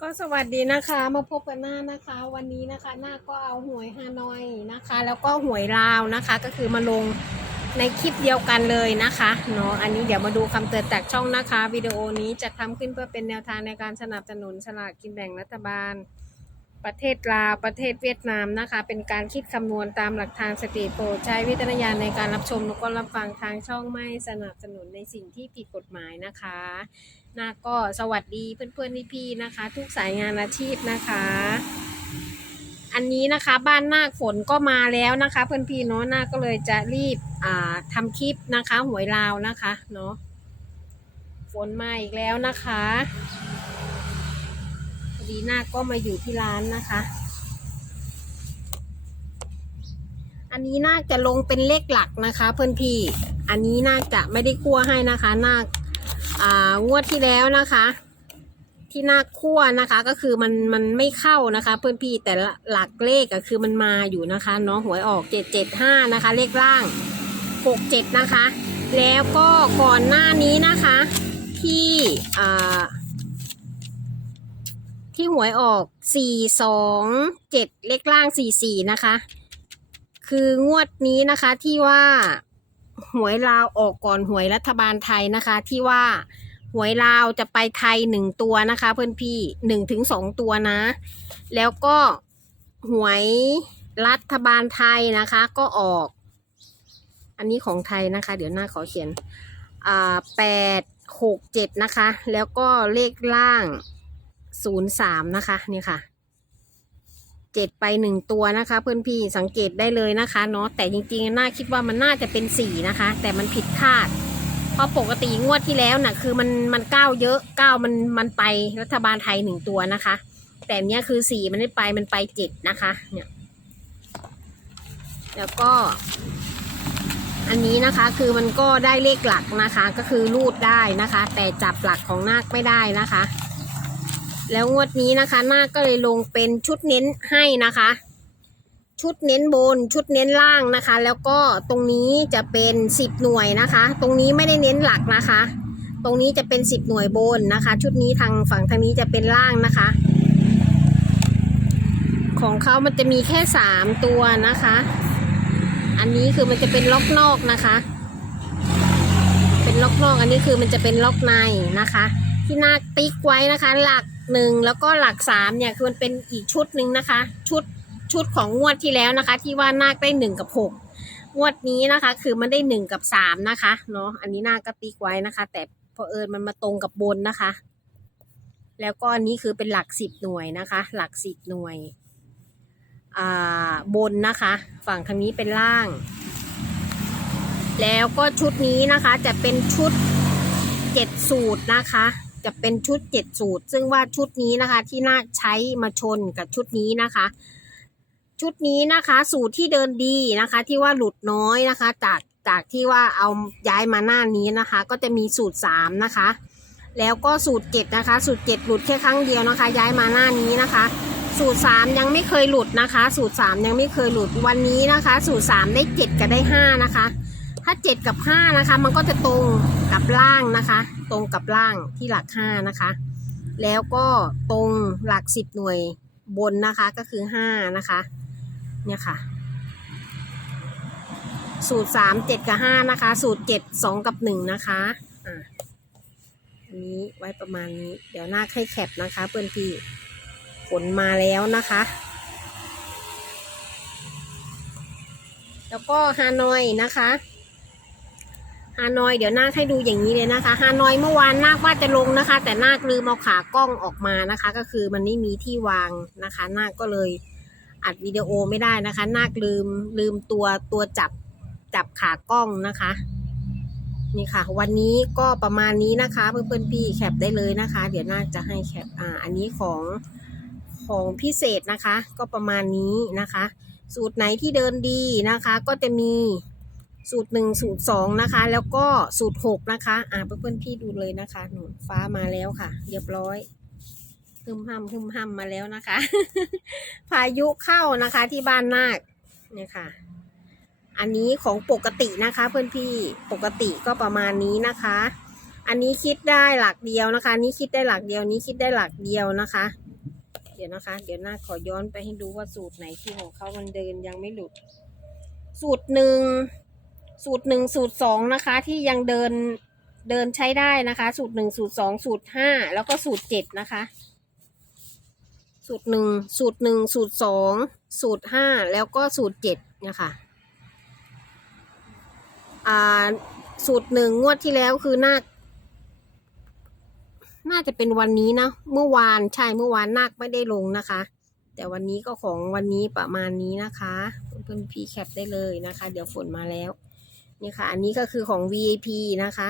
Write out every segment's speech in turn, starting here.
ก็สวัสดีนะคะ มาพบกันหน้านะคะ วันนี้นะคะหน้าก็เอาหวยฮานอยนะคะ แล้วก็หวยลาวนะคะ ก็คือมาลงในคลิปเดียวกันเลยนะคะเนาะอันนี้เดี๋ยวมาดูคำเตือนจากช่องนะคะ วิดีโอนี้จะทำขึ้นเพื่อเป็นแนวทางในการสนับสนุนสลากกินแบ่งรัฐบาล ประเทศลาว ประเทศเวียดนามนะคะ เป็นการคิดคำนวณตามหลักทางสติโปรดใช้วิจารณญาณในการรับชมแล้วก็รับฟังทางช่องไม่สนับสนุนในสิ่งที่ผิดกฎหมายนะคะนาก็สวัสดีเพื่อนๆพี่ๆนะคะ ทุกสายงานอาชีพนะคะ อันนี้นะคะบ้านนาคฝนก็มาแล้วนะคะ เพื่อนพี่เนาะนาก็เลยจะรีบอ่าทำคลิปนะคะ หวยลาวนะคะเนาะฝนมาอีกแล้วนะคะ พอดีนาคก็มาอยู่ที่ร้านนะคะ อันนี้นาคจะลงเป็นเลขหลักนะคะ เพื่อนพี่ อันนี้นาคจะไม่ได้คั่วให้นะคะนาคอ่างวดที่แล้วนะคะ ที่นาคั่วนะคะ ก็คือมันมันไม่เข้านะคะ เพื่อนพี่แต่หลักเลขก็คือมันมาอยู่นะคะเนาะหวยออกเจ็ดเจ็ดห้านะคะ เลขล่างหกเจ็ดนะคะ แล้วก็ก่อนหน้านี้นะคะ ที่อ่า ที่หวยออกสี่สองเจ็ดเลขล่างสี่สี่นะคะ คืองวดนี้นะคะที่ว่าหวยลาวออกก่อนหวยรัฐบาลไทยนะคะ ที่ว่าหวยลาวจะไปไทยหนึ่งตัวนะคะ เพื่อนพี่หนึ่งถึงสองตัวนะ แล้วก็หวยรัฐบาลไทยนะคะ ก็ออก อันนี้ของไทยนะคะ เดี๋ยวหน้าขอเขียนอ่าแปดหกเจ็ดนะคะ แล้วก็เลขล่าง ศูนย์สามนะคะนี่ค่ะเจ็ดไปหนึ่งตัวนะคะ เพื่อนพี่สังเกตได้เลยนะคะเนาะแต่จริงๆน่าคิดว่ามันน่าจะเป็นสี่นะคะ แต่มันผิดคาด เพราะปกติงวดที่แล้วน่ะ คือมันมันก้าวเยอะก้าวมันมันไปรัฐบาลไทยหนึ่งตัวนะคะ แต่เนี้ยคือสี่มันไม่ไปมันไปเจ็ดนะคะ เนี่ย แล้วก็ อันนี้นะคะคือมันก็ได้เลขหลักนะคะ ก็คือรูดได้นะคะ แต่จับหลักของนาคไม่ได้นะคะ แล้วงวดนี้นะคะหน้าก็เลยลงเป็นชุดเน้นให้นะคะ ชุดเน้นบนชุดเน้นล่างนะคะ แล้วก็ตรงนี้จะเป็นสิบหน่วยนะคะ ตรงนี้ไม่ได้เน้นหลักนะคะ ตรงนี้จะเป็นสิบหน่วยบนนะคะ ชุดนี้ทางฝั่งทางนี้จะเป็นล่างนะคะ ของเขามันจะมีแค่สามตัวนะคะ อันนี้คือมันจะเป็นล็อกนอกนะคะ เป็นล็อกนอกอันนี้คือมันจะเป็นล็อกในนะคะที่นาติ๊กไว้นะคะ หลัก หนึ่งแล้วก็หลักสามเนี่ยคือมันเป็นอีกชุดหนึ่งนะคะ ชุดชุดของงวดที่แล้วนะคะ ที่ว่านาคได้หนึ่งกับหกงวดนี้นะคะ คือมันได้หนึ่งกับสามนะคะเนาะอันนี้นาคก็ติ๊กไว้นะคะ แต่พอเอิญมันมาตรงกับบนนะคะ แล้วก็อันนี้คือเป็นหลักสิบหน่วยนะคะ หลักสิบหน่วยอ่าบนนะคะ ฝั่งทางนี้เป็นล่าง แล้วก็ชุดนี้นะคะจะเป็นชุดเจ็ดสูตรนะคะ จะเป็นชุดเจ็ดสูตร ซึ่งว่าชุดนี้นะคะ ที่น่าใช้มาชนกับชุดนี้นะคะ ชุดนี้นะคะ สูตรที่เดินดีนะคะ ที่ว่าหลุดน้อยนะคะ จากจากที่ว่าเอาย้ายมาหน้านี้นะคะ ก็จะมีสูตรสามนะคะ แล้วก็สูตรเจ็ดนะคะ สูตรเจ็ดหลุดแค่ครั้งเดียวนะคะ ย้ายมาหน้านี้นะคะ สูตรสามยังไม่เคยหลุดนะคะ สูตรสามยังไม่เคยหลุดวันนี้นะคะ สูตรสามได้เจ็ดกับได้ห้านะคะ ถ้าเจ็ดกับห้านะคะ มันก็จะตรงกับล่างนะคะ ตรงกับล่างที่หลักห้านะคะ แล้วก็ตรงหลักสิบหน่วยบนนะคะก็คือห้านะคะ เนี่ยค่ะ สูตรสามเจ็ดกับห้านะคะ สูตรเจ็ดสองกับหนึ่งนะคะอ่าอันนี้ไว้ประมาณนี้ เดี๋ยวหน้าให้แคปนะคะ เพื่อนพี่ผลมาแล้วนะคะ แล้วก็ฮานอยนะคะ ฮานอยเดี๋ยวนาคให้ดูอย่างนี้เลยนะคะฮานอยเมื่อวานนาคว่าจะลงนะคะ แต่นาคลืมเอาขากล้องออกมานะคะ ก็คือมันไม่มีที่วางนะคะ นาคก็เลยอัดวิดีโอไม่ได้นะคะ นาคลืมลืมตัวตัวจับจับขากล้องนะคะนี่ค่ะ วันนี้ก็ประมาณนี้นะคะเพื่อนๆพี่แคปได้เลยนะคะ เดี๋ยวนาคจะให้แคปอ่าอันนี้ของของพิเศษนะคะ ก็ประมาณนี้นะคะ สูตรไหนที่เดินดีนะคะ ก็จะมี สูตรหนึ่งสูตรสองนะคะ แล้วก็สูตรหกนะคะ อ่าเพื่อนๆพี่ดูเลยนะคะหนูฟ้ามาแล้วค่ะ เรียบร้อยฮึมห้ำฮึมห้ำมาแล้วนะคะ พายุเข้านะคะที่บ้านนาคเนี่ยค่ะ อันนี้ของปกตินะคะ เพื่อนพี่ปกติก็ประมาณนี้นะคะ อันนี้คิดได้หลักเดียวนะคะ นี้คิดได้หลักเดียวนี้คิดได้หลักเดียวนะคะ เดี๋ยวนะคะ เดี๋ยวหน้าขอย้อนไปให้ดูว่าสูตรไหนที่ของเขามันเดินยังไม่หลุด สูตรหนึ่ง สูตรหนึ่งสูตรสองนะคะ ที่ยังเดินเดินใช้ได้นะคะ สูตรหนึ่งสูตรสองสูตรห้าแล้วก็สูตรเจ็ดนะคะ สูตรหนึ่งสูตรหนึ่งสูตรสองสูตรห้าแล้วก็สูตรเจ็ดนะคะอ่าสูตรหนึ่งงวดที่แล้วคือนาคน่าจะเป็นวันนี้นะ เมื่อวานใช่เมื่อวานนาคไม่ได้ลงนะคะ แต่วันนี้ก็ของวันนี้ประมาณนี้นะคะ เพื่อนๆพีแคปได้เลยนะคะ เดี๋ยวฝนมาแล้ว นี่ค่ะ อันนี้ก็คือของ VIP นะคะ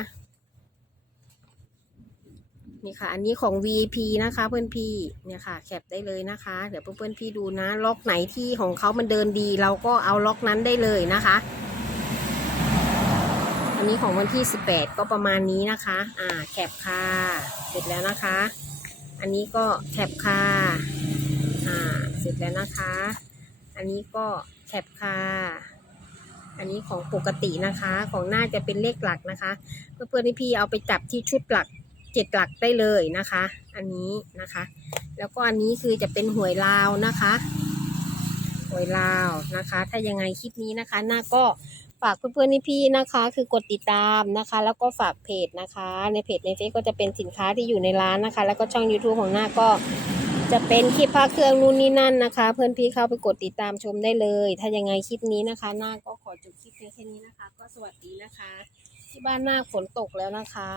นี่ค่ะ อันนี้ของ VIP นะคะเพื่อนพี่เนี่ยค่ะ แคปได้เลยนะคะ เดี๋ยวเพื่อนๆพี่ดูนะ ล็อกไหนที่ของเขามันเดินดี เราก็เอาล็อกนั้นได้เลยนะคะ อันนี้ของวันที่ 18 ก็ประมาณนี้นะคะ อ่า แคปค่ะ เสร็จแล้วนะคะ อันนี้ก็แคปค่ะ อ่า เสร็จแล้วนะคะ อันนี้ก็แคปค่ะ อันนี้ของปกตินะคะ ของน่าจะเป็นเลขหลักนะคะ เพื่อนๆที่พี่เอาไปจับที่ชุดหลักเจ็ดหลักได้เลยนะคะ อันนี้นะคะ แล้วก็อันนี้คือจะเป็นหวยลาวนะคะหวยลาวนะคะ ถ้ายังไงคลิปนี้นะคะ หน้าก็ฝากเพื่อนๆพี่ๆนะคะ คือกดติดตามนะคะ แล้วก็ฝากเพจนะคะ ในเพจในเฟซก็จะเป็นสินค้าที่อยู่ในร้านนะคะ แล้วก็ช่อง YouTube ของหน้าก็จะเป็นคลิปพระเครื่องนู่นนี่นั่นนะคะ เพื่อนพี่เข้าไปกดติดตามชมได้เลย ถ้ายังไงคลิปนี้นะคะ หน้าก็ สวัสดีนะคะ ที่บ้านหน้าฝนตกแล้วนะคะ